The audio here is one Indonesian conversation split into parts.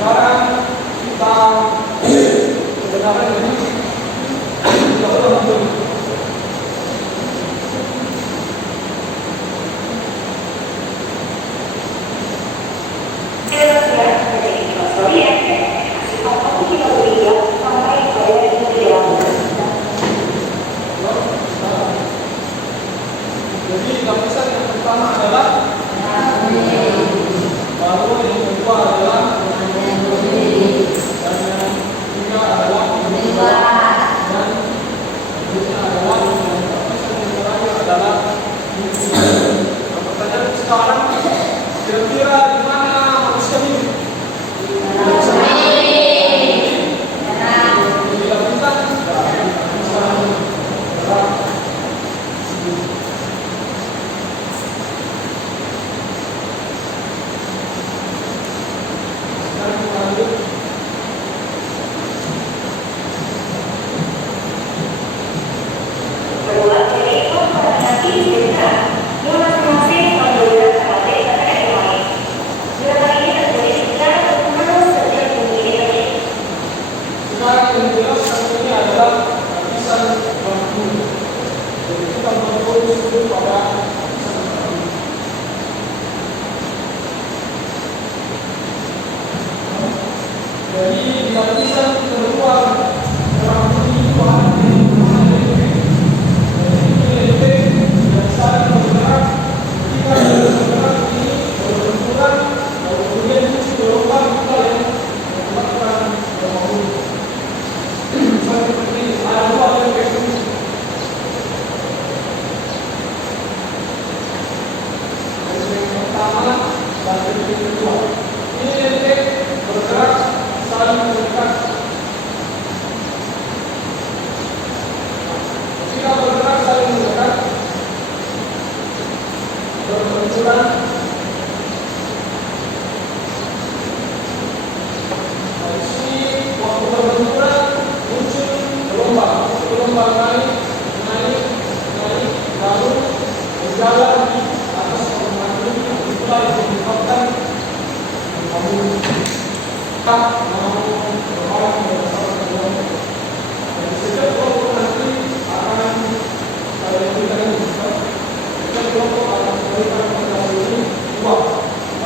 Sekarang kita sebenarnya ini tidak perlu langsung. Jadi lapisan yang pertama adalah baru yang kedua adalah dan yang ketiga adalah dan berikutnya adalah lapisan yang terakhir adalah pertanyaan sekarang kira-kira di mana manusia hidup? Di lapisan jadi di lapisan terluar terang ini itu ada dan saat bergerak ketika bergerak ini berbenturan lalu kemudian itu gelombang kita yang menyebabkan gelombang seperti ada dua efek ini. Efek pertama dan efek kedua ini efek bergerak saling mendekat. Jika bergerak saling mendekat, berbenturan, di sini waktu berbenturan muncul gelombang naik, lalu berjalan di atas permukaan bumi, itulah yang menyebabkan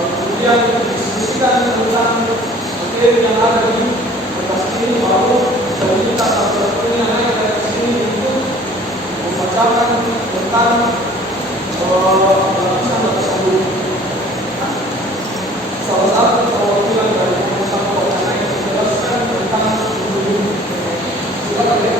kemudian didiskusikan tentang materi yang ada di kertas ini baru meminta satu-satunya naik dari sini untuk membacakan tentang lapisan tersebut. Salah satu perwakilan dari pengusaha yang menjelaskan tentang silakan ya.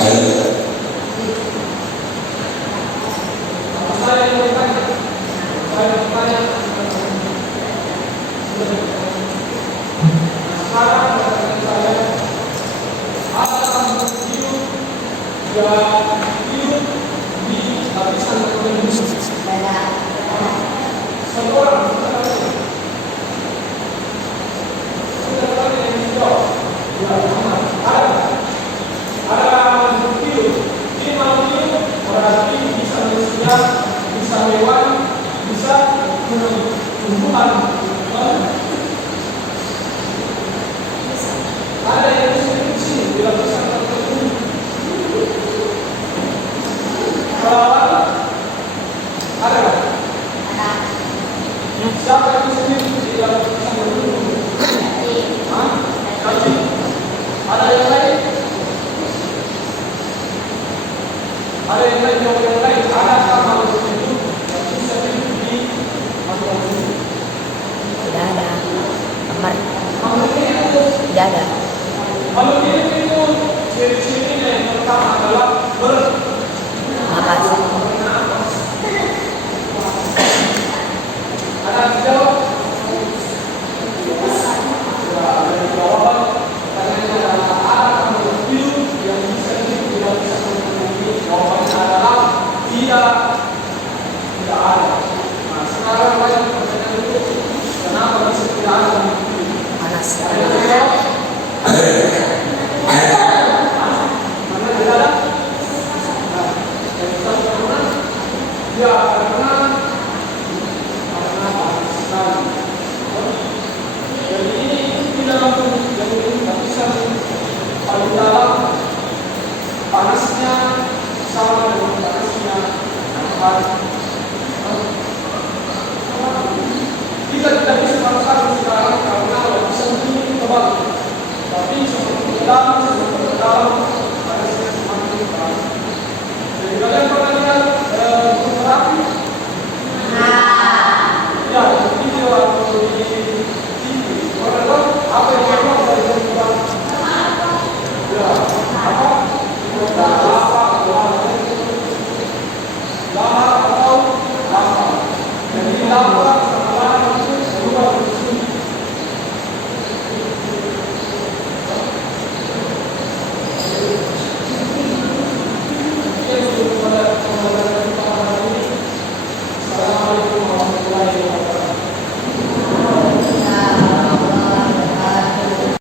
Saya yang bertanya, sekarang saya akan hidup di lapisan tertentu. Seorang ada hidup di malam hidup berarti bisa manusia, bisa hewan, bisa tumbuhan. Ada yang kecil di lapisan tertentu. Perawat ada. Siapa yang sendiri di lapisan tertentu? Ada yang lain? Ada yang lain? Adakah manusia itu bisa hidup di makhluk ini? Tidak ada. Makhluk ini itu Tidak ada. makhluk ini itu ciri-cirinya yang pertama adalah Makas. Ada yang jawab? Ya, ada jawaban. Pertanyaannya adalah ada makhluk hidup yang bisa hidup di lapisan ini. Jawabannya adalah tidak ada. Nah, sekarang banyak pertanyaan itu, kenapa bisa tidak ada makhluk hidup? Panas. Ada yang jawab? Mana tidak ada? Nah, yang kita karena ya karena panas sekali. Jadi ini di dalam tubuh yang ini lapisan paling dalam panasnya sama dengan panasnya matahari. Kita tidak bisa melakukan sekarang karena lapisan ini tebal. Tapi seperti dalam